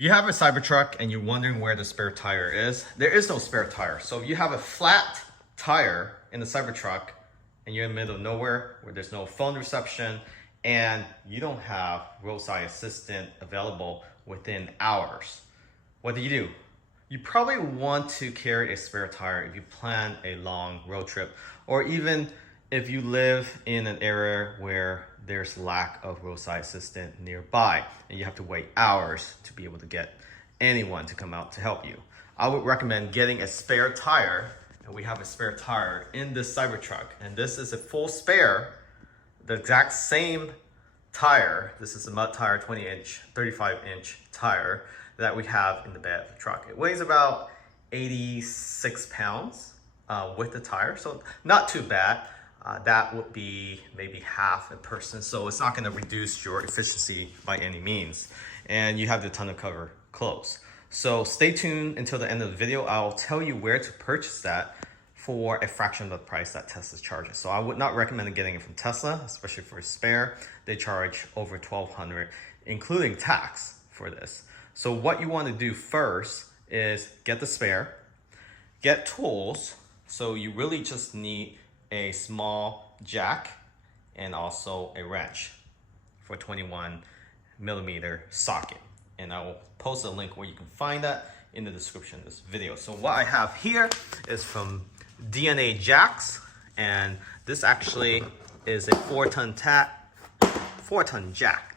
You have a Cybertruck and you're wondering where the spare tire is. There is no spare tire. So if you have a flat tire in the Cybertruck and you're in the middle of nowhere where there's no phone reception and you don't have roadside assistant available within hours, what do? You probably want to carry a spare tire if you plan a long road trip, or even if you live in an area where there's lack of roadside assistant nearby and you have to wait hours to be able to get anyone to come out to help you. I would recommend getting a spare tire, and we have a spare tire in this Cybertruck, and this is a full spare, the exact same tire. This is a mud tire, 20-inch, 35-inch tire that we have in the bed of the truck. It weighs about 86 pounds with the tire, so not too bad. That would be maybe half a person, so it's not going to reduce your efficiency by any means. And you have the tonneau cover closed. So stay tuned until the end of the video. I'll tell you where to purchase that for a fraction of the price that Tesla charges. So I would not recommend getting it from Tesla, especially for a spare. They charge over $1,200, including tax for this. So what you want to do first is get the spare, get tools. So you really just need a small jack and also a wrench for 21mm socket. And I will post a link where you can find that in the description of this video. So what I have here is from DNA Jacks, and this actually is a 4-ton jack.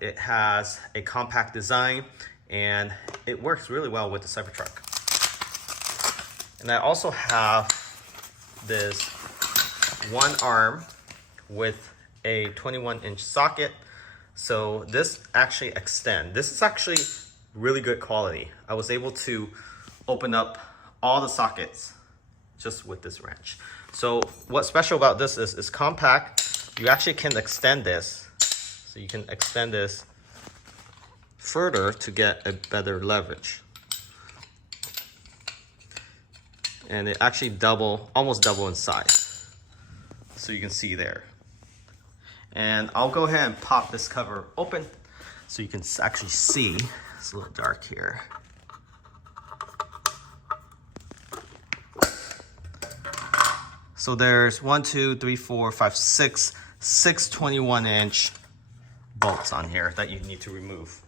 It has a compact design and it works really well with the Cybertruck. And I also have this one arm with a 21-inch socket. So this actually extends. This is actually really good quality. I was able to open up all the sockets just with this wrench. So what's special about this is it's compact. You actually can extend this. So you can extend this further to get a better leverage. And it actually almost double in size. So you can see there. And I'll go ahead and pop this cover open so you can actually see. It's a little dark here. So there's 1, 2, 3, 4, 5, 6 21-inch bolts on here that you need to remove.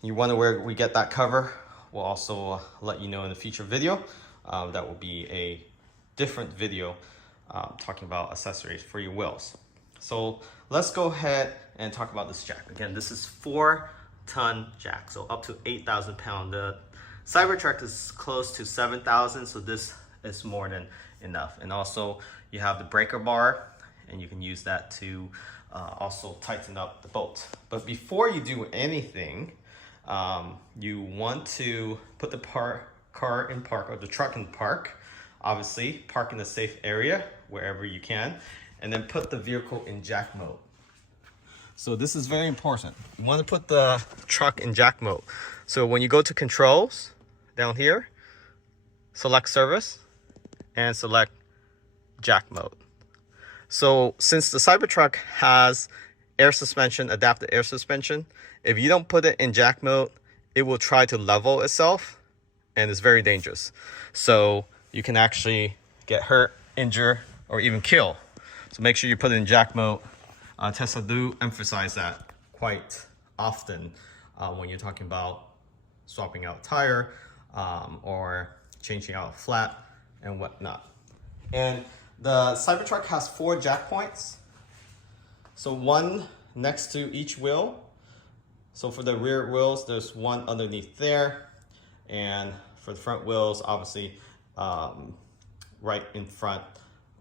You wonder where we get that cover? We'll also let you know in a future video. That will be a different video talking about accessories for your wheels. So let's go ahead and talk about this jack. Again, this is 4-ton jack, so up to 8,000 pounds. The Cybertruck is close to 7,000, so this is more than enough. And also you have the breaker bar, and you can use that to also tighten up the bolt. But before you do anything, you want to put the car in park, or the truck in park. Obviously, park in a safe area wherever you can, and then put the vehicle in jack mode. So this is very important. You want to put the truck in jack mode. So when you go to controls down here, select service and select jack mode. So since the Cybertruck has air suspension, adaptive air suspension, if you don't put it in jack mode, it will try to level itself, and it's very dangerous. So you can actually get hurt, injure, or even kill. So make sure you put it in jack mode. Tesla do emphasize that quite often when you're talking about swapping out a tire or changing out a flat and whatnot. And the Cybertruck has 4 jack points. So one next to each wheel. So for the rear wheels, there's one underneath there. And for the front wheels, obviously, right in front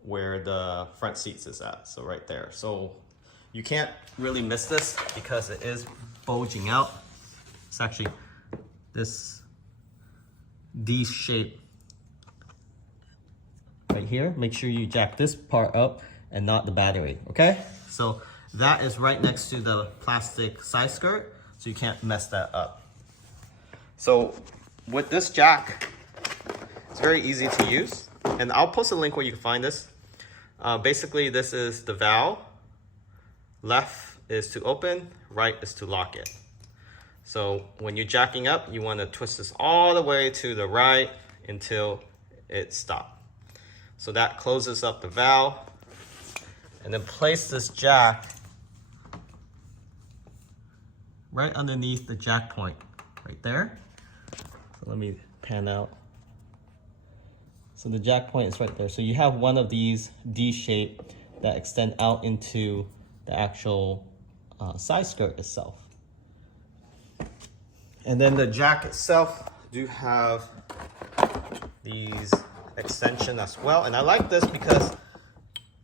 where the front seats is at. So right there. So you can't really miss this because it is bulging out. It's actually this D shape right here. Make sure you jack this part up and not the battery, okay? So that is right next to the plastic side skirt, so you can't mess that up. So with this jack, it's very easy to use, and I'll post a link where you can find this. Basically, this is the valve. Left is to open, right is to lock it. So when you're jacking up, you want to twist this all the way to the right until it stops. So that closes up the valve. And then place this jack right underneath the jack point, right there. So let me pan out. So the jack point is right there. So you have one of these D shape that extend out into the actual side skirt itself. And then the jack itself do have these extension as well. And I like this because,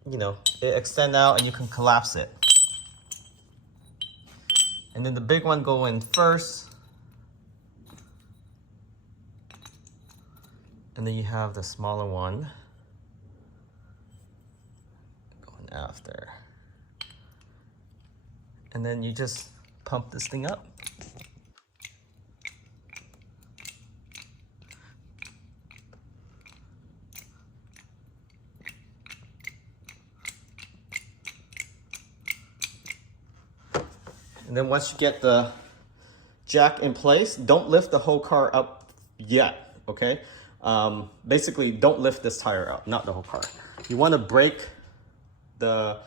you know, it extend out and you can collapse it. And then the big one go in first. And then you have the smaller one going after. And then you just pump this thing up. And then once you get the jack in place, don't lift the whole car up yet, okay? Basically, don't lift this tire up, not the whole car. You want to break the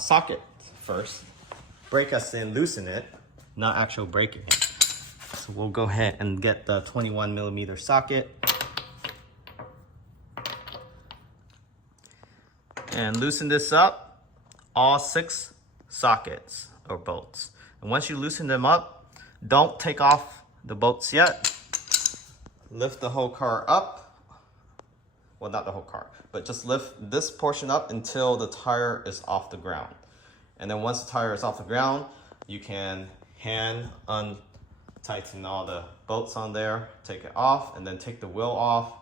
socket first. Break as in loosen it, not actual breaking it. So we'll go ahead and get the 21mm socket. And loosen this up, all 6 sockets or bolts. And once you loosen them up, don't take off the bolts yet. Lift the whole car up. Well, not the whole car, but just lift this portion up until the tire is off the ground. And then once the tire is off the ground, you can hand untighten all the bolts on there, take it off, and then take the wheel off.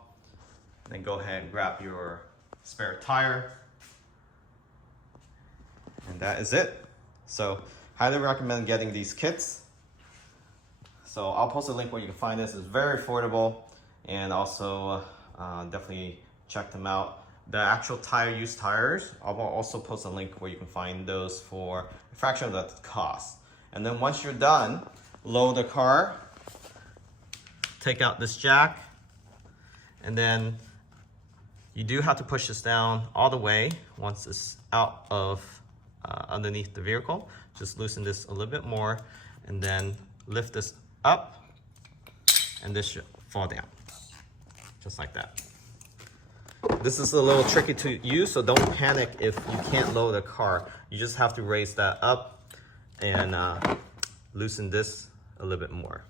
Then go ahead and grab your spare tire. And that is it. So highly recommend getting these kits. So I'll post a link where you can find this. It's very affordable, and also definitely check them out. The actual used tires, I'll also post a link where you can find those for a fraction of the cost. And then once you're done, load the car, take out this jack, and then you do have to push this down all the way once it's out of underneath the vehicle. Just loosen this a little bit more, and then lift this up, and this should fall down, just like that. This is a little tricky to use, so don't panic if you can't load the car. You just have to raise that up and loosen this a little bit more.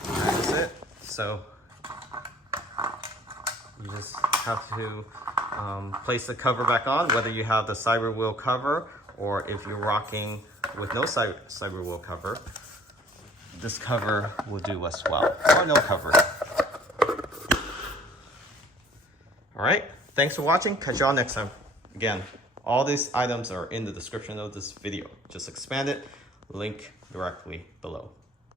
That's it. So you just have to place the cover back on, whether you have the cyber wheel cover or if you're rocking with no cyber wheel cover. This cover will do as well, or no cover. All right, thanks for watching. Catch y'all next time. Again, all these items are in the description of this video. Just expand it, link directly below.